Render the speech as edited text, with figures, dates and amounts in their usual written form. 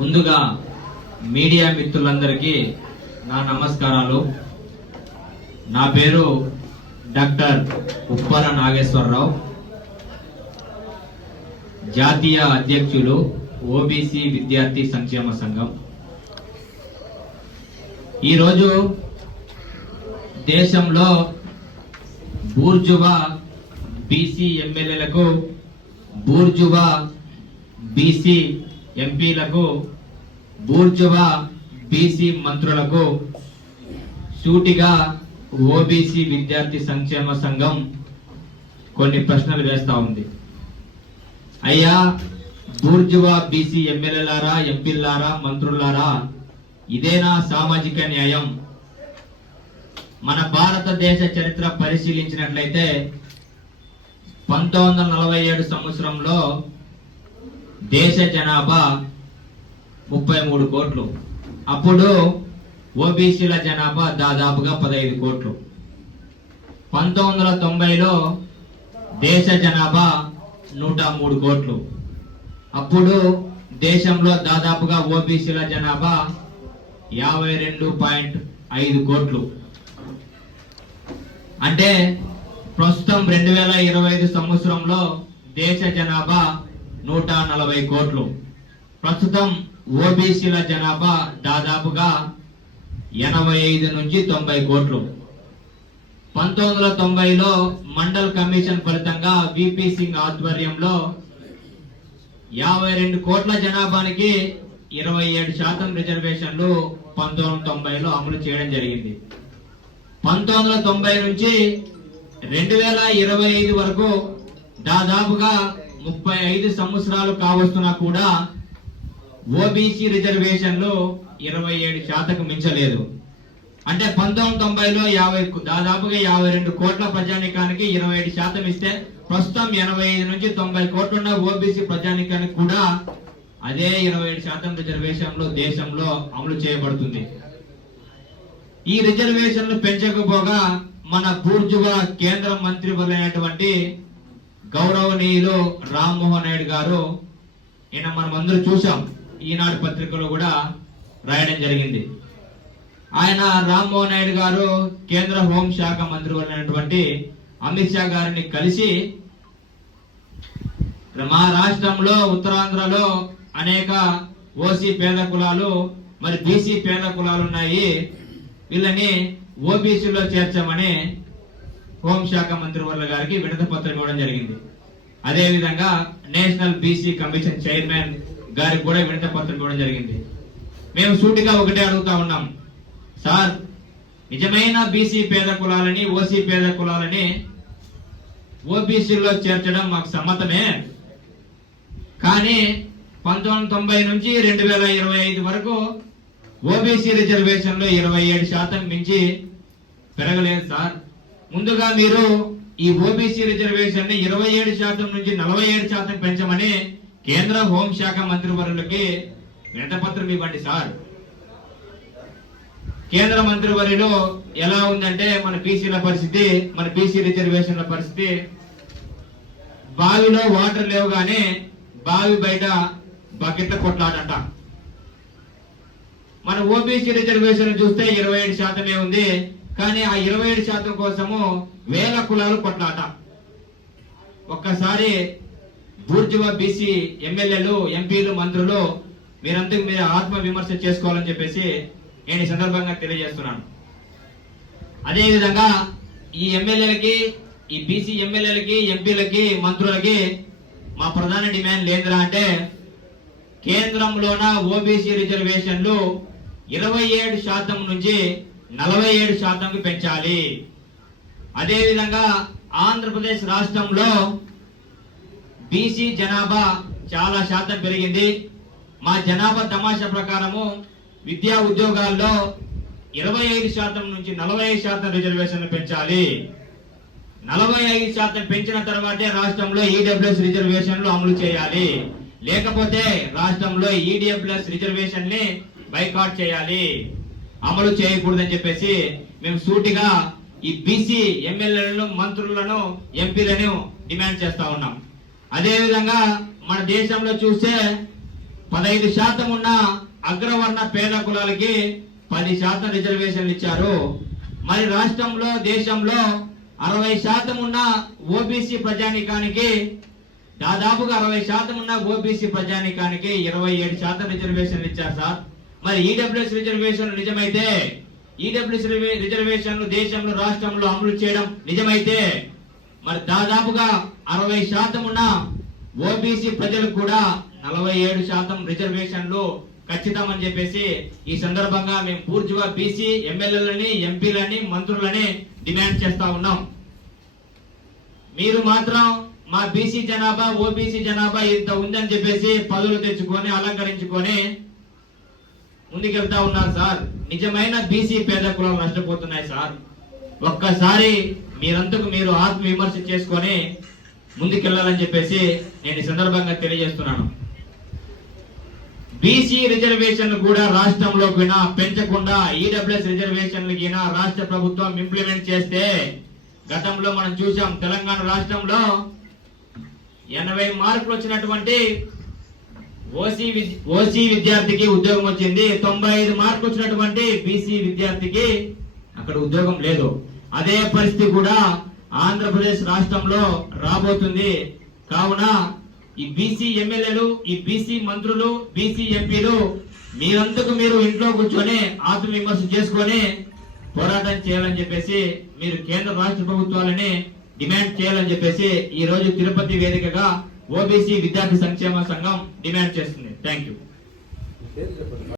ముందుగా మీడియా మిత్రులందరికీ నా నమస్కారాలు. నా పేరు డాక్టర్ ఉప్పల నాగేశ్వరరావు, జాతీయ అధ్యక్షులు ఓబీసీ విద్యార్థి సంక్షేమ సంఘం. ఈరోజు దేశంలో బూర్జువా బీసీ ఎమ్మెల్యేలకు, బూర్జువా బీసీ ఎంపీలకు, బూర్జువా బీసీ మంత్రులకు సూటిగా ఓబీసీ విద్యార్థి సంక్షేమ సంఘం కొన్ని ప్రశ్నలు వేస్తా ఉంది. అయ్యా, బూర్జువా బీసీ ఎమ్మెల్యేలారా, ఎంపీలారా, మంత్రులారా, ఇదేనా సామాజిక న్యాయం? మన భారతదేశ చరిత్ర పరిశీలించినట్లయితే 1947 సంవత్సరంలో దేశ జనాభా 33 కోట్లు. అప్పుడు ఓబీసీల జనాభా దాదాపుగా 15 కోట్లు. 1990లో దేశ జనాభా 103 కోట్లు. అప్పుడు దేశంలో దాదాపుగా ఓబీసీల జనాభా 52.5 కోట్లు. అంటే ప్రస్తుతం 2025 సంవత్సరంలో దేశ జనాభా 140 కోట్లు. ప్రస్తుతం ఓబీసీల జనాభా దాదాపుగా 85 నుంచి 90 కోట్లు. 1990లో మండల్ కమిషన్ ఫలితంగా విపి సింగ్ ఆధ్వర్యంలో 52 కోట్ల జనాభానికి 27% రిజర్వేషన్లు 1990లో అమలు చేయడం జరిగింది. 1990 నుంచి 2025 వరకు దాదాపుగా 35 సంవత్సరాలు కావస్తున్నా కూడా ఓబీసీ రిజర్వేషన్లు 27% మించలేదు. అంటే 1990లో దాదాపుగా 52 కోట్ల ప్రజానికానికి 27% ఇస్తే ప్రస్తుతం 85 నుంచి 90 కోట్లున్న ఓబీసీ ప్రజానికానికి కూడా అదే 27% రిజర్వేషన్లు దేశంలో అమలు చేయబడుతుంది. ఈ రిజర్వేషన్లు పెంచకపోగా మన బూర్జువా కేంద్ర మంత్రివర్యులైనటువంటి గౌరవనీయులు రామ్మోహన్ నాయుడు గారు, ఈయన మనం అందరూ చూసాం, ఈనాడు పత్రికలో కూడా రాయడం జరిగింది. ఆయన రామ్మోహన్ నాయుడు గారు కేంద్ర హోంశాఖ మంత్రివర్యులైనటువంటి అమిత్ షా గారిని కలిసి మా రాష్ట్రంలో ఉత్తరాంధ్రలో అనేక ఓసీ పేద కులాలు, మరి బీసీ పేద కులాలు ఉన్నాయి, వీళ్ళని ఓబీసీలో చేర్చామని హోంశాఖ మంత్రివర్యుల గారికి వినతి పత్రం ఇవ్వడం జరిగింది. అదే విధంగా నేషనల్ బీసీ కమిషన్ చైర్మన్ గారికి కూడా వినతి పత్రం ఇవ్వడం జరిగింది. మేము సూటిగా ఒకటే అడుగుతా ఉన్నాం, సార్, నిజమైన బీసీ పేద కులాలని, ఓసీ పేద కులాలని ఓబీసీలో చేర్చడం మాకు సమ్మతమే, కానీ 1990 నుంచి 2025 వరకు ఓబీసీ రిజర్వేషన్లో 27% మించి పెరగలేదు సార్. ముందుగా మీరు ఈ ఓబీసీ రిజర్వేషన్ ని 27% నుంచి 47% పెంచమని కేంద్ర హోంశాఖ మంత్రివర్యులకి వినతిపత్రం ఇవ్వండి సార్. కేంద్ర మంత్రివర్యులు ఎలా ఉందంటే మన బీసీల పరిస్థితి, మన బీసీ రిజర్వేషన్ల పరిస్థితి, బావిలో వాటర్ లేవు కానీ బావి బయట బకెట్ల కొట్లాడంట. మన ఓబీసీ రిజర్వేషన్ చూస్తే 27% ఉంది, కానీ ఆ 27% కోసము వేల కులాలు కొట్లాట. ఒక్కసారి బూర్జువా బీసీ ఎమ్మెల్యేలు, ఎంపీలు, మంత్రులు మీరంతా మీరు ఆత్మ విమర్శ చేసుకోవాలని చెప్పేసి నేను ఈ సందర్భంగా తెలియజేస్తున్నాను. అదేవిధంగా ఈ ఎమ్మెల్యేలకి, ఈ బీసీ ఎమ్మెల్యేలకి, ఎంపీలకి, మంత్రులకి మా ప్రధాన డిమాండ్ లేదురా అంటే, కేంద్రంలోన ఓబీసీ రిజర్వేషన్లు 27% నుంచి 47% పెంచాలి. అదేవిధంగా ఆంధ్రప్రదేశ్ రాష్ట్రంలో బీసీ జనాభా చాలా శాతం పెరిగింది. మా జనాభా తమాషా ప్రకారము విద్యా ఉద్యోగాల్లో 25% నుంచి 45% రిజర్వేషన్లు పెంచాలి. 45% పెంచిన తర్వాతే రాష్ట్రంలో ఈడబ్ల్యూఎస్ రిజర్వేషన్లు అమలు చేయాలి. లేకపోతే రాష్ట్రంలో ఈడబ్ల్యూఎస్ రిజర్వేషన్ ని బైకాట్ చేయాలి, అమలు చేయకూడదని చెప్పేసి మేము సూటిగా ఈ బీసీ ఎమ్మెల్యేలను, మంత్రులను, ఎంపీలను డిమాండ్ చేస్తా ఉన్నాం. అదేవిధంగా మన దేశంలో చూస్తే 15% ఉన్న అగ్రవర్ణ పేద కులాలకి 10% రిజర్వేషన్లు ఇచ్చారు. మరి రాష్ట్రంలో దేశంలో 60% ఉన్న ఓబీసీ ప్రజానీకానికి దాదాపుగా 60% ఉన్న ఓబీసీ ప్రజానీకానికి 27% రిజర్వేషన్లు ఇచ్చారు సార్. మరి ఈడబ్ల్యూఎస్ రిజర్వేషన్లు నిజమైతే, ఈడబ్ల్యూఎస్ రిజర్వేషన్లు దేశంలో రాష్ట్రంలో అమలు చేయడం నిజమైతే మరి దాదాపుగా 60% ఉన్న ఓబీసీ ప్రజలకు కూడా 47% రిజర్వేషన్లు ఖచ్చితమని చెప్పేసి ఈ సందర్భంగా మేము పూర్తిగా బీసీ ఎమ్మెల్యేలని, ఎంపీలని, మంత్రులని డిమాండ్ చేస్తా ఉన్నాం. మీరు మాత్రం మా బీసీ జనాభా, ఓబీసీ జనాభా ఇంత ఉందని చెప్పేసి పదవులు తెచ్చుకొని అలంకరించుకొని ముందుకెళ్తా ఉన్నారు సార్. నిజమైన బీసీ పేద కులాలు నష్టపోతున్నాయి సార్. ఒక్కసారి మీరంతకు మీరు ఆత్మ విమర్శ చేసుకొని ముందుకెళ్లాలని చెప్పేసి నేను ఈ సందర్భంగా తెలియజేస్తున్నాను. బీసీ రిజర్వేషన్లు కూడా రాష్ట్రంలో పెంచకుండా ఈడబ్ల్యూఎస్ రిజర్వేషన్లు రాష్ట్ర ప్రభుత్వం ఇంప్లిమెంట్ చేస్తే, గతంలో మనం చూసాం తెలంగాణ రాష్ట్రంలో 80 మార్కులు వచ్చినటువంటి ఓసీ విద్యార్థికి ఉద్యోగం వచ్చింది. 95 మార్కులు వచ్చినటువంటి బీసీ విద్యార్థికి అక్కడ ఉద్యోగం లేదు. అదే పరిస్థితి కూడా ఆంధ్రప్రదేశ్ రాష్ట్రంలో రాబోతుంది. కావున ఈ బీసీ ఎమ్మెల్యేలు, ఈ బీసీ మంత్రులు, బీసీ ఎంపీలు మీరంతకు మీరు ఇంట్లో కూర్చొని ఆత్మవిమర్శ చేసుకొని పోరాటం చేయాలని చెప్పేసి మీరు కేంద్ర రాష్ట్ర ప్రభుత్వాలని డిమాండ్ చేయాలని చెప్పేసి ఈ రోజు తిరుపతి వేదికగా ఓబీసీ విద్యార్థి సంక్షేమ సంఘం డిమాండ్ చేస్తుంది. Thank you.